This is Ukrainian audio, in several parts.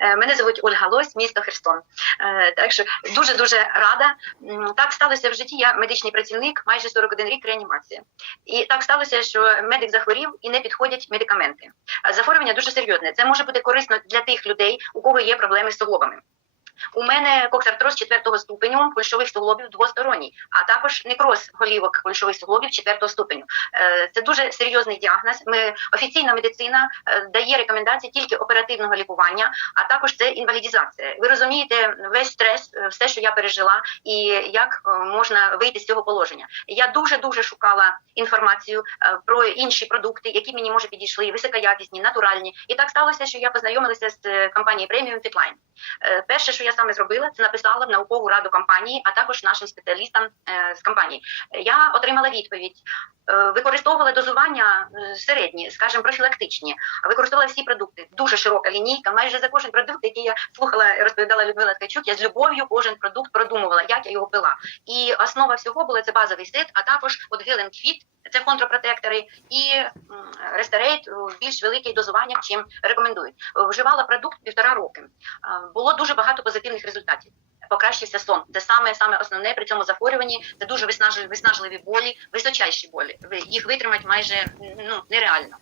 Е, Мене звуть Ольга Лось, місто Херсон. Е, Так що дуже дуже рада. Так сталося в житті. Я медичний працівник, майже 41 рік реанімації. І так сталося, що медик захворів і не підходять медикаменти. Захворювання дуже серйозне. Це може бути корисно для тих людей, у кого є проблеми з суглобами. У мене коксартроз четвертого ступеню кульшових суглобів двосторонній, а також некроз голівок кульшових суглобів четвертого ступеню. Е, Це дуже серйозний діагноз. Ми офіційна медицина е, дає рекомендації тільки оперативного лікування, а також це інвалідізація. Ви розумієте весь стрес, е, все, що я пережила, і як можна вийти з цього положення. Я дуже дуже шукала інформацію про інші продукти, які мені може підійшли, високоякісні, натуральні. І так сталося, що я познайомилася з компанією Premium Fitline. Перше, що я саме зробила, це написала в наукову раду компанії, а також нашим спеціалістам е, з компанії. Я отримала відповідь. Е, Використовувала дозування е, середні, скажімо, профілактичні, використовувала всі продукти. Дуже широка лінійка. Майже за кожен продукт, який я слухала, розповідала Людмила Ткачук, я з любов'ю кожен продукт продумувала, як я його пила. І основа всього була це базовий сет, а також от Fit, це контрпротектори і Рестерейт в більш великих дозуваннях, чим рекомендують. Вживала продукт півтора роки. Е, Було дуже багато позитивних результатів. Покращився сон. Це саме саме основне при цьому захворюванні. Це дуже виснажливі болі, височайші болі. Їх витримати майже ну нереально.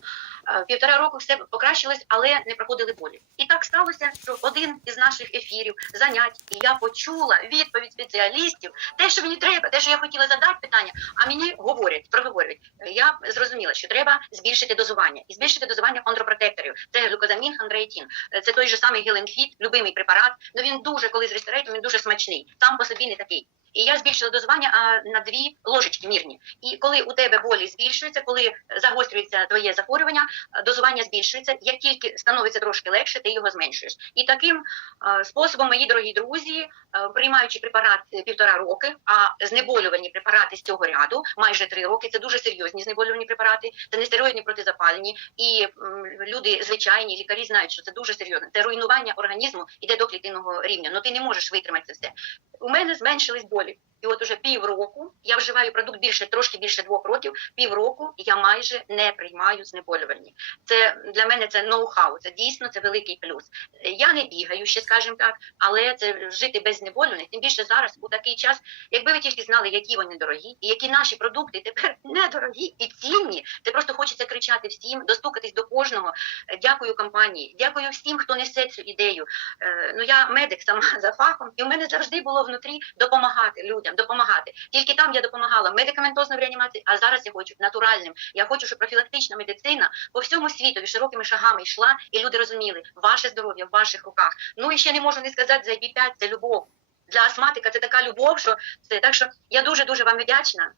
Е, Півтора року все покращилось, але не проходили болі. І так сталося, що один із наших ефірів занять, і я почула відповідь спеціалістів, те, що мені треба, те, що я хотіла задати питання, а мені говорять, проговорюють. Я зрозуміла, що треба збільшити дозування і збільшити дозування хондропротекторів. Це глюкозамін, хондроїтін. Е, Це той же самий Геленфіт, любимий препарат. Ну він дуже, коли з він дуже смачний. Сам по собі не такий. І я збільшила дозування а, на дві ложечки мірні. І коли у тебе болі збільшуються, коли загострюється твоє захворювання, е, дозування збільшується. Як тільки становиться трошки легше, ти його зменшуєш. І таким е, способом, мої дорогі друзі, е, приймаючи препарат півтора роки, а знеболювальні препарати з цього ряду майже три роки. Це дуже серйозні знеболювальні препарати, це не стероїдні протизапальні. І люди звичайні лікарі знають, що це дуже серйозно. Це руйнування організму іде до клітинного рівня. Ну ти не можеш витримати це все. У мене зменшились болі. І от уже півроку я вживаю продукт більше, трошки більше двох років. Півроку я майже не приймаю знеболювальні. Це для мене це ноу-хау. Це дійсно це великий плюс. Я не бігаю ще, скажімо так, але це жити без знеболювальних, тим більше зараз у такий час. Якби ви тільки знали, які вони дорогі, і які наші продукти тепер недорогі і цінні. Це просто хочеться кричати всім, достукатись до кожного. Дякую компанії, дякую всім, хто несе цю ідею. Е, Ну я медик сама за фахом, і в мене завжди було внутрі допомагати людям, допомагати. Тільки там я допомагала медикаментозною реанімації, а зараз я хочу натуральним. Я хочу, щоб профілактична медицина по всьому світові широкими шагами йшла, і люди розуміли, ваше здоров'я в ваших руках. Ну і ще не можу не сказати за IP5 – це любов. Для астматика це така любов, що це так що я дуже дуже вам вдячна.